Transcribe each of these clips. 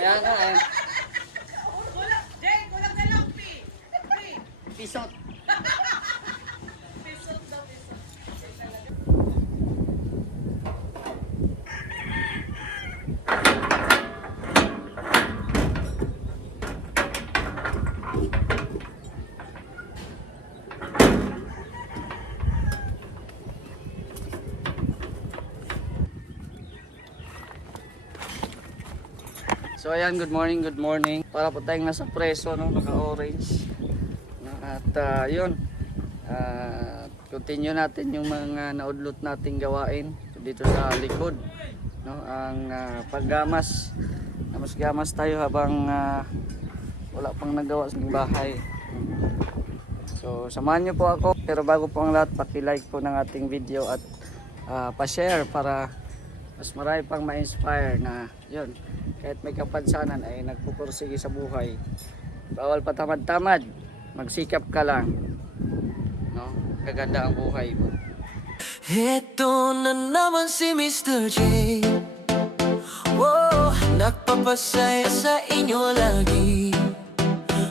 Kaya nga eh. Kulang na lang, Pisot. Pisot daw, pisot. So ayan, good morning, good morning. Para po tayong nasa preso, no? Naka-orange. At yun, continue natin yung mga naudlot nating gawain dito sa likod, no? Ang paggamas. Gamas tayo habang wala pang nagawa sa bahay. So samahan nyo po ako. Pero bago po ang lahat, paki-like po ng ating video at pa-share para mas marami pang ma-inspire na yun, kahit may kapansanan ay nagpupursige sa buhay. Bawal patamad-tamad, magsikap ka lang, no? Kaganda ang buhay mo. Ito na naman si Mr. J. Whoa, nagpapasaya sa inyo lagi.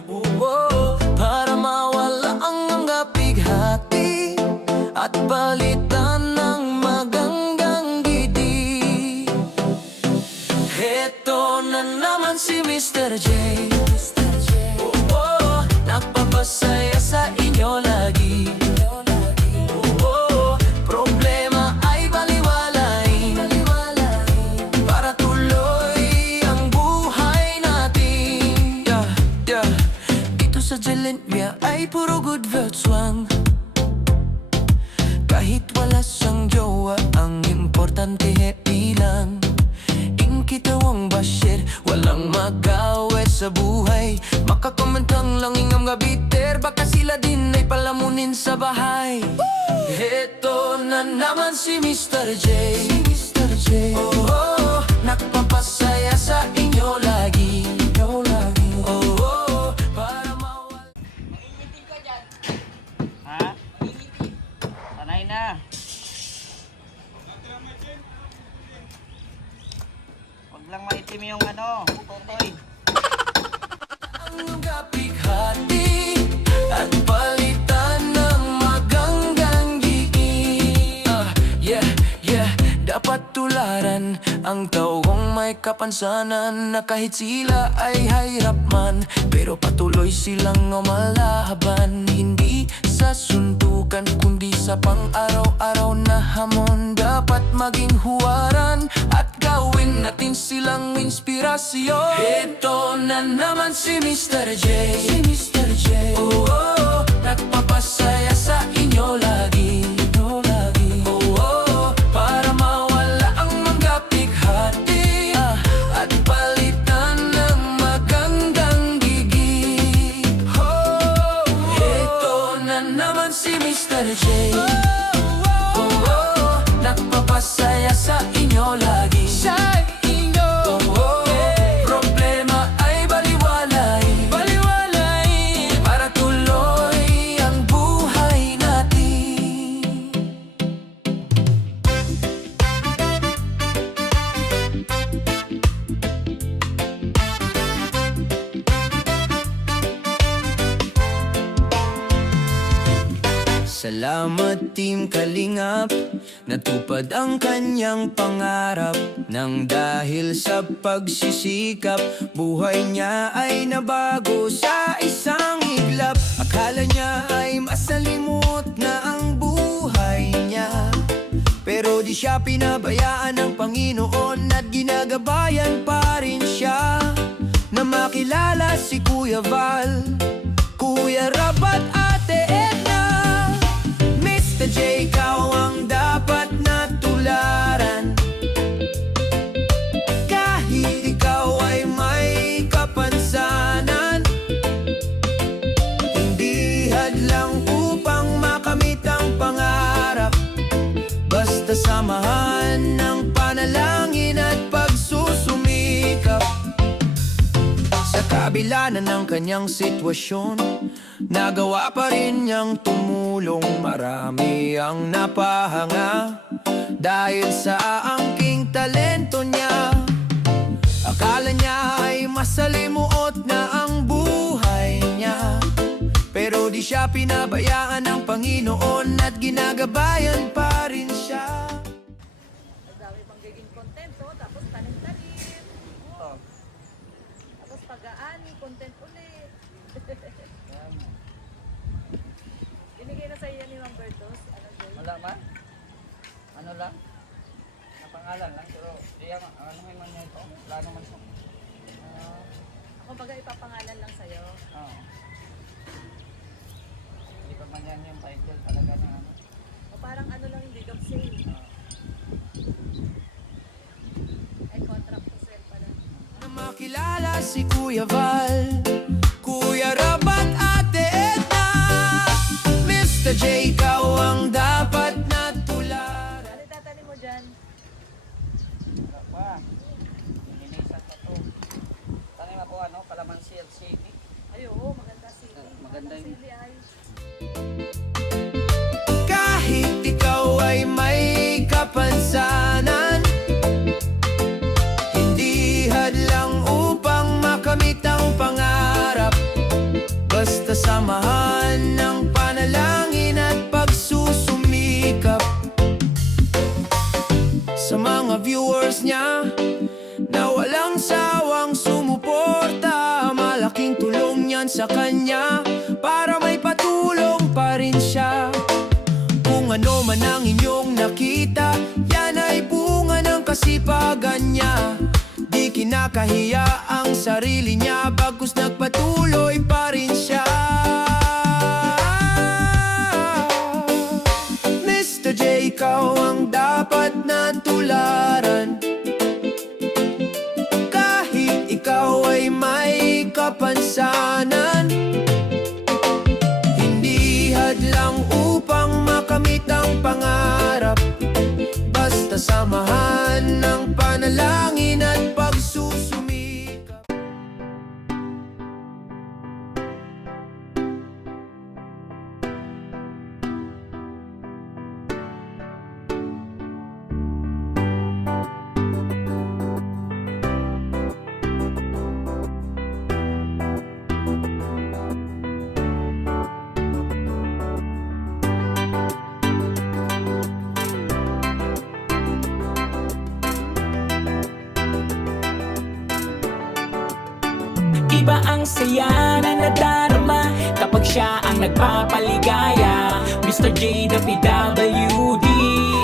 Whoa, para mawala ang mga bighati at palitan ng magandang gidi. Ito na naman si Mr. J. Whoa, nagpapasaya sa inyo lagi. Whoa, problema ay baliwalain para tuloy ang buhay natin. Dito sa Jalentmia ay puro good vibes lang. Kahit wala siyang jowa, ang importante happy lang. Ingkitawang bashir, walang magawet sa buhay. Makakomentang lang ingam nga bitter, baka sila din ay palamunin sa bahay. Ito na naman si Mr. J. Oh, nagpapasaya sa inyo lagi. Oh, para mawala. Mainitin ko dyan. Ha? Sanay na. Huwag lang maitim yung tutoy. Ang kapighati at palitan ng magandang giin. Dapat tularan ang taong may kapansanan, na kahit sila ay hirap man, pero patuloy silang umalaban. Hindi sa suntukan kundi sa pang-araw-araw na hamon. Dapat maging huwaran at gawin natin silang inspirasyon. Ito na naman si Mr. J. Oh, nagpapasaya sa inyo lagi. Oh, para mawala ang mga bighati at palitan ng magandang gigi. Oh, ito na naman si Mr. J. Oh, nagpapasaya sa inyo lagi. Oh, problema ay baliwalain para tuloy ang buhay natin. Salamat Team Kalingap, natupad ang kanyang pangarap. Nang dahil sa pagsisikap, buhay niya ay nabago sa isang iglap. Akala niya ay masalimot na ang buhay niya, pero di siya pinabayaan ng Panginoon at ginagabayan pa rin siya. Na makilala si Kuya Val, Kuya Rab at Ate Edna. Mr. J, ikaw ang dapat na tularan. Kahit ikaw ay may kapansanan, hindi hadlang upang makamit ang pangarap. Basta samahan ng panalangin at pagsusumikap. Sa kabila na ng kanyang sitwasyon, nagawa pa rin niyang tumulong. Marami ang napahanga dahil sa angking talento niya. Akala niya ay masalimuot na ang buhay niya, pero di siya pinabayaan ng Panginoon at ginagabayan pa rin siya. Ang dami magiging kontento, tapos tanim-tanim. Oh. Tapos pag-aani, content ulit. Binigay na sa'yo yan ni Ma'am Bertos. Ano doon? Wala man? Ano lang? Napangalan lang, pero di ano man niya ito? Wala naman siya. Ako baga ipapangalan lang sa'yo. Oo. Hindi pa man yan yung title talaga na ano. O parang ano lang yung deed of sale. Ay, contract to sell pala. Na makilala si Kuya Val, Kuya Rob at Ate Edna, Mr. J, ikaw ang dapat na tularan. Ano itatanim mo dyan? Wala pa. Nilinisan pa to. Tanim ako ano, Calamansi at City. Ay, oo, maganda sili. Maganda yun. Sili ay. Kahit ikaw ay may kapansanan, hindi hadlang upang makamit ang pangarap. Basta samahan ng panalangin at pagsusumikap. Sa mga viewers niya na walang sawang sumuporta, malaking tulong yan sa kanya para may patulong pa rin siya. Kung ano man ang inyong nakita, yan ay bunga ng kasipagan niya. Di kinakahiya ang sarili niya, bagkus nagpatuloy pa rin siya. Mr. J, ikaw ang dapat na tularan. Kahit ikaw ay may kapansanan, hindi hadlang upang makamit ang pangarap. Basta samahan ng panalangin at pagsusumikap. Iba ang saya na nadarama kapag siya ang nagpapaligaya. Mr. J, the PWD,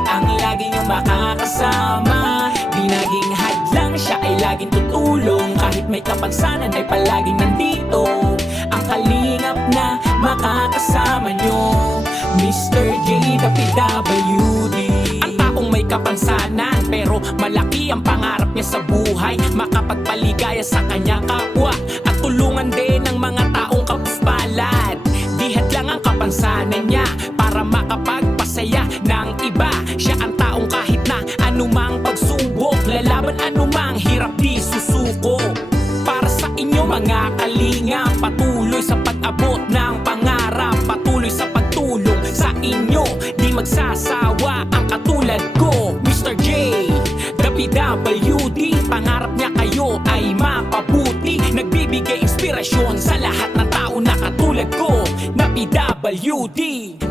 ang lagi niyong makakasama. Di naging hadlang, siya ay laging tutulong. Kahit may kapansanan ay palaging nandito. Ang kalingap na makakasama niyo, Mr. J, the PWD. Ang taong may kapansanan pero malaki ang pangarap niya sa buhay. Makapagpaligaya sa kanyang kapwa at tulungan din ng mga taong kapuspalad. Dihat lang ang kapansanan niya para makapagpasaya ng iba. Siya ang taong kahit na anumang pagsubok, lalaban anumang hirap di susuko. Para sa inyo mga kalinga, patuloy sa pag-abot ng pangarap, patuloy sa pagtulong sa inyo, di magsasawa ang katulad ko, Mr. J, the PWD. Pangarap niya kayo ay mapabuti, nagbibigay inspirasyon sa lahat ng tao na katulad ko, na PWD.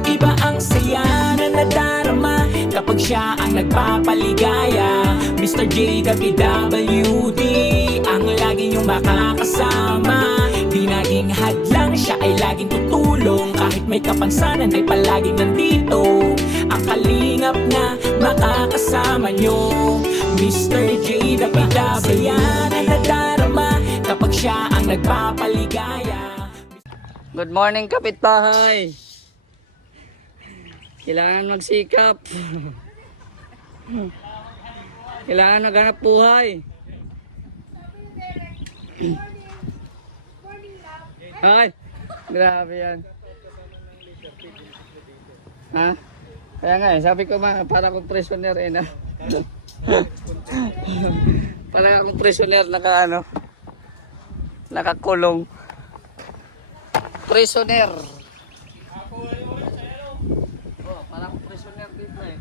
Iba ang saya na nadarama kapag siya ang nagpapaligaya. Mr. J, the PWD, ang lagi niyong makakasama. Di naging hadlang, siya ay laging tutulong. Kahit may kapansanan ay palaging nandito. Ang kalingap na makakasama niyo, Mr. J, the PWD. Na nadarama kapag siya ang nagpapaligaya. Good morning, kapitbahay. Kailangan magsikap. Kailangan maghanap buhay. Ay, grabe yan. Ha? Kaya nga sabi ko para akong prisoner na. Para akong prisoner nakakulong. Prisoner. Oh, para akong prisoner dito eh.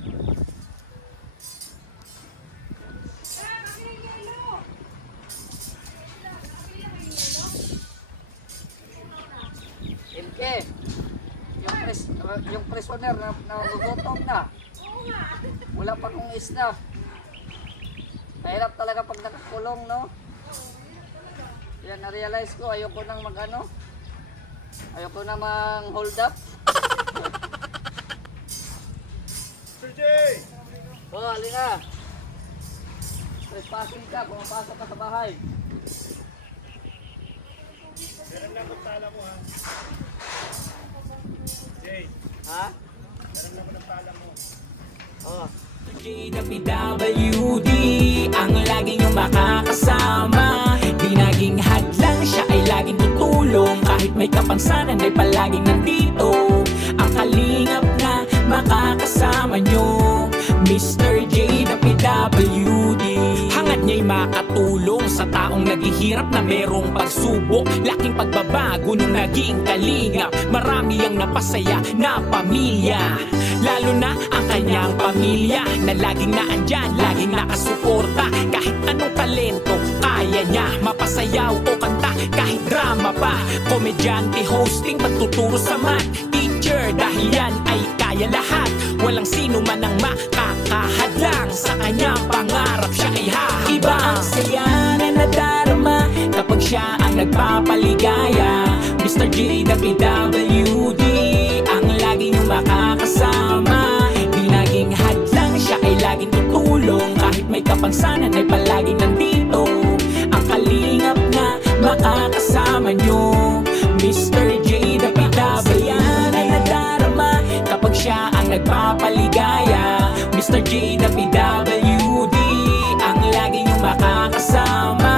yung prisoner na nagugutom na. Wala pa kong isda. Mahirap talaga pag nakakulong, no? Yan, na-realize ko, ayoko nang mag-ano. Ayoko na mang-hold up. Sir Jay! Oh, halika. Trespassing ka, pumapasok ka sa bahay. Meron lang kung tala mo ha. Jay, Ha? meron lang kung tala mo. Oh. JWD ang laging yung makakasama. Di naging hadlang, siya ay laging tutulong. Kahit may kapansanan ay palaging nandito. Ang kalingap na makakasama nyo, Mr. JWD. Hangad niya'y makatulong sa taong naghihirap na merong pagsubok. Laking pagbabago nung naging kalingap. Marami ang napasaya na pamilya, lalo na ang kanyang pamilya na laging naandyan, laging nakasuporta. Kahit anong talento kaya niya, mapasayaw o kanta, kahit drama pa. Komedyante, hosting, pagtuturo sa math, teacher, dahil yan ay kaya lahat. Walang sino man ang makakahadlang sa kanyang pangarap, siya ay hahambang. Iba ang saya na nadarama kapag siya ang nagpapaligaya. Mr. JWD ang laging yung makakasama. Di naging hadlang, siya ay laging tutulong. Kahit may kapansanan ay palaging nandito. Ang kalingap na makakasama nyo, Mr. JWD na nadarama kapag siya ang nagpapaligaya. Mr. JWD ang laging yung makakasama.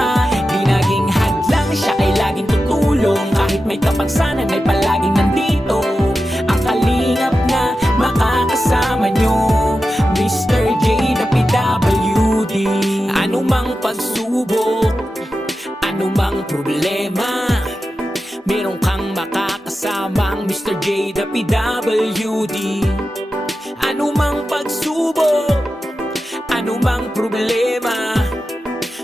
Di naging hadlang, siya ay laging tutulong. Kahit may kapansanan ay palaging nandito. Ang kalingap na makakasama nyo, Mr. JWD. Anumang pagsubok, anumang problema, meron kang makakasamang Mr. JWD. Anumang pagsubok, anumang problema,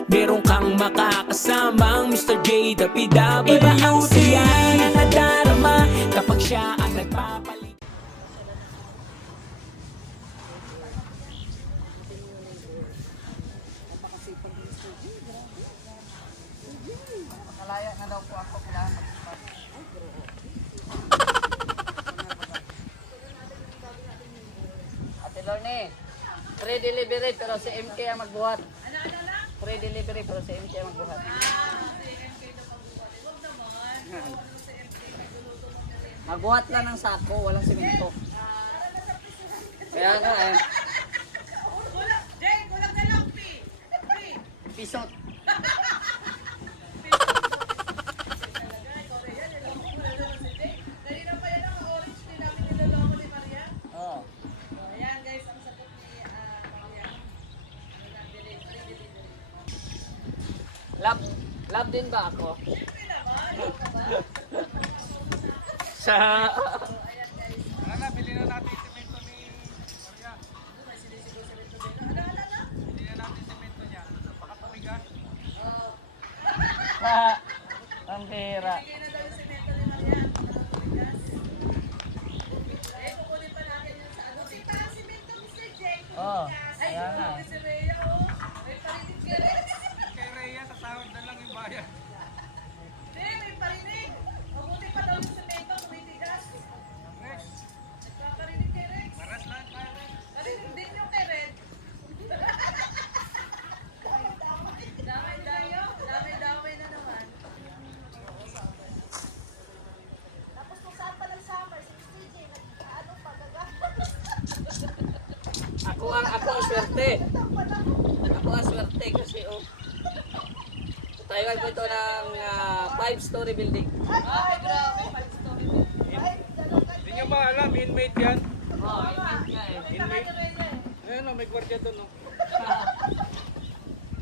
meron kang makakasamang Mr. JWD. Iba ang siya na nadarama kapag siya ang nagpapalit. Makalaya na daw po ako, kailangan mag-spot. Ate Lorne, free delivery pero si MK ang magbuhat. Free delivery pero si MK ang magbuhat. Magbuhat lang ng sako, walang simento. Kaya nga eh, Jay, kulang na lang, pisot. Kanina pa yan ang orange tea namin niloloko ni Maria. Oh. Ayan guys, ang sagot ni Maria. Love din ba ako? Sa Tara na, bilhin na natin yung semento ni Maria. Bilhin na natin yung semento niya. Baka tumigas. ang pera. Bigay na daw yung semento ni Maria. Eh, kukunin pa natin yung sa ano. Sita ang semento, Mr. Jay. Oh, Ay, kaya nga. si Rhea, oh. May parinig ka rin. Kay Rhea, sa sahod na lang yung bayan. Hindi, may parinig. Mabuti pa daw yung semento, tumitigas. Rex, Nagkakarinig kay Rex. maras lang tayo. Narinig din yung kay Red. Damay na naman. Tapos kung saan pa ng summer, si TJ, ano pa, Ako ang swerte. Ako ang swerte kasi tayo po ito ng 5-story building. Ay, grabe. 5-story din. Hindi nyo ba alam, inmate yan? Oh, init nga eh. Nakita nga ni Rhea. Ayun o, may gwardiya doon o.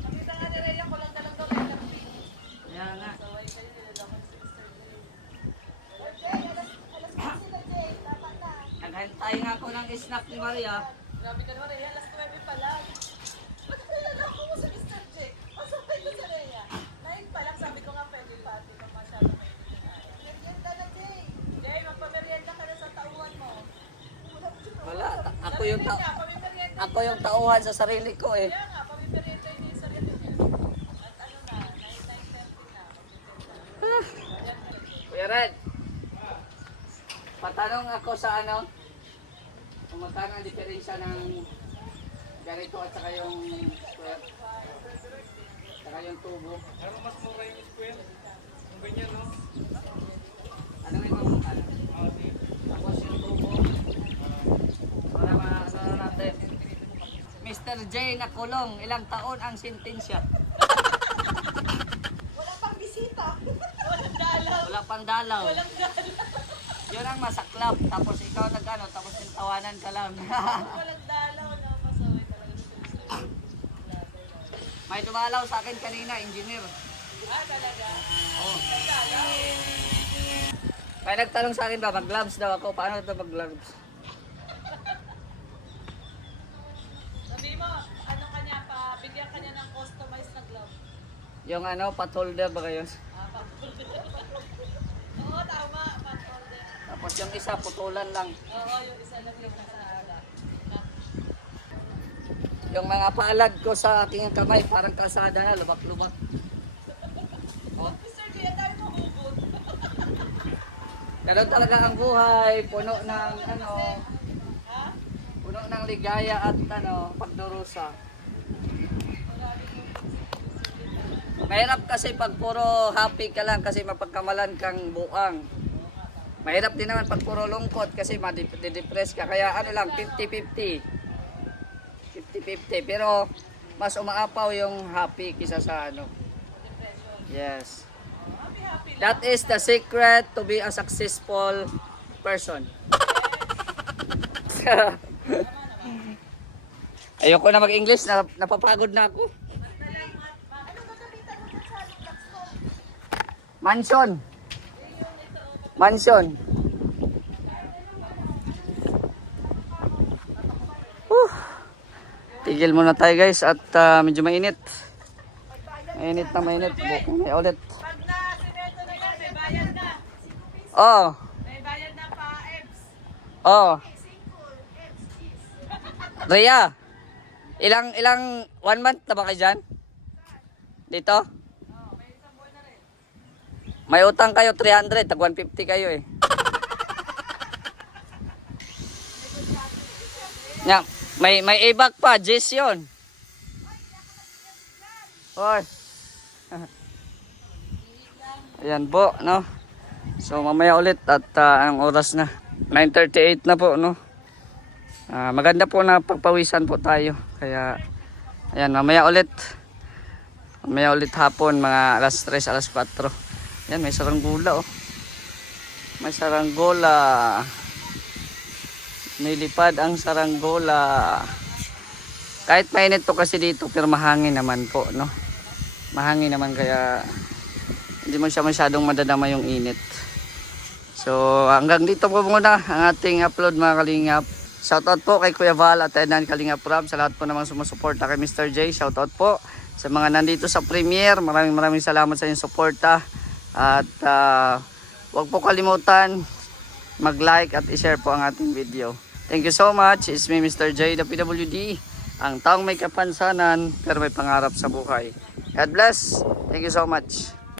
Nakita nga ni Rhea, kulang na lang daw kay Larry. Kaya nga. So, ay kayo nilalaman si Mr. Jay, alas 11 na, Jay, tama na. Naghantay nga ako ng snack ni Maria. Grabe ka naman, Rhea. Alas 9 pa lang. Ba't nilalaman mo sa Mr. J? Masabay ko sa Rhea. 9 pa lang, sabi ko nga pwede pa. Di ba masyado may hindi na kaya. Merienda na, Jay. Jay, magpamerienda ka na sa tauhan mo. yung Nga, pamimerienda. ako yung tauhan sa sarili ko eh. Kaya nga, pamimerienda niya yung sarili niya. At ano na, 9:30 na. Kuya Red, patanong ako sa ano, kung magkano ang diferensya ng ganito at saka yung square, saka yung tubo. Pero mas mura yung square. Yung ganyan, no? Ano yung mga ano? Tapos yung tubo. Para ano natin. Mr. J na kulong, ilang taon ang sentensya? Wala pang bisita. Walang dalaw. Wala pang dalaw. Walang dalaw. Yun ang masaklap. Tapos ikaw nagano, tapos tintawanan ka lang. Walang dalaw. No? Masaway talaga siya. May dumalaw sa akin kanina, engineer. Ah, talaga? Oh. Walang dalaw. May nagtanong sa akin ba, mag-gloves daw ako. Paano ito mag-gloves? Sabi mo, ano kanya pa, bigyan kanya ng customized na glove. Yung ano, pot holder ba kayo? Ah, oo, tama, pat-holder. Tapos yung isa, putulan lang. Oo, yung isa lang yung nasa ala. Yung mga paalad ko sa aking kamay, parang kalsada na, lubak-lubak. Oh. Mr. J, ang dami mo hugot. Ganun talaga ang buhay, puno ng ano, Ha? puno ng ligaya at ano, pagdurusa. Mahirap kasi pag puro happy ka lang kasi mapagkamalan kang buang. Mahirap din naman pag puro lungkot kasi ma-depress ka. Kaya ano lang, 50-50. 50-50. Pero mas umaapaw yung happy kisa sa ano. Yes. Happy, happy lang. That is the secret to be a successful person. Ayoko na mag-English, napapagod na ako. Ano gagamitan mo dun sa Blackstone? Mansion. Mansion. Whew. Tigil muna tayo guys at medyo mainit. Mainit na mainit. Bukan may ulit. Pag na-simento na yan, may bayad na. Oh. May bayad na pa, EBS. Oh. Single, cheese. Rhea. Ilang 1 month na ba kayo dyan? Dito? May utang kayo 300, tag 150 kayo eh. Nya, may ibak pa, Jess yun. Hoy. Ayan po, no. So mamaya ulit at ang oras na 9:38 na po, no. Maganda po na pagpawisan po tayo. Kaya ayan, mamaya ulit hapon mga alas 3, alas 4. Yan, may saranggola oh. May saranggola. May lipad ang saranggola. Kahit mainit po kasi dito pero mahangin naman po, no. Mahangin naman kaya hindi mo siya masyadong madadama yung init. So hanggang dito po muna ang ating upload mga kalingap. Shoutout po kay Kuya Val at Edan Kalingap Rob sa lahat po namang sumusuporta kay Mr. J. Shoutout po sa mga nandito sa premiere. Maraming salamat sa inyong suporta. At huwag po kalimutan mag-like at i-share po ang ating video. Thank you so much. It's me Mr. J, the PWD. Ang taong may kapansanan pero may pangarap sa buhay. God bless. Thank you so much.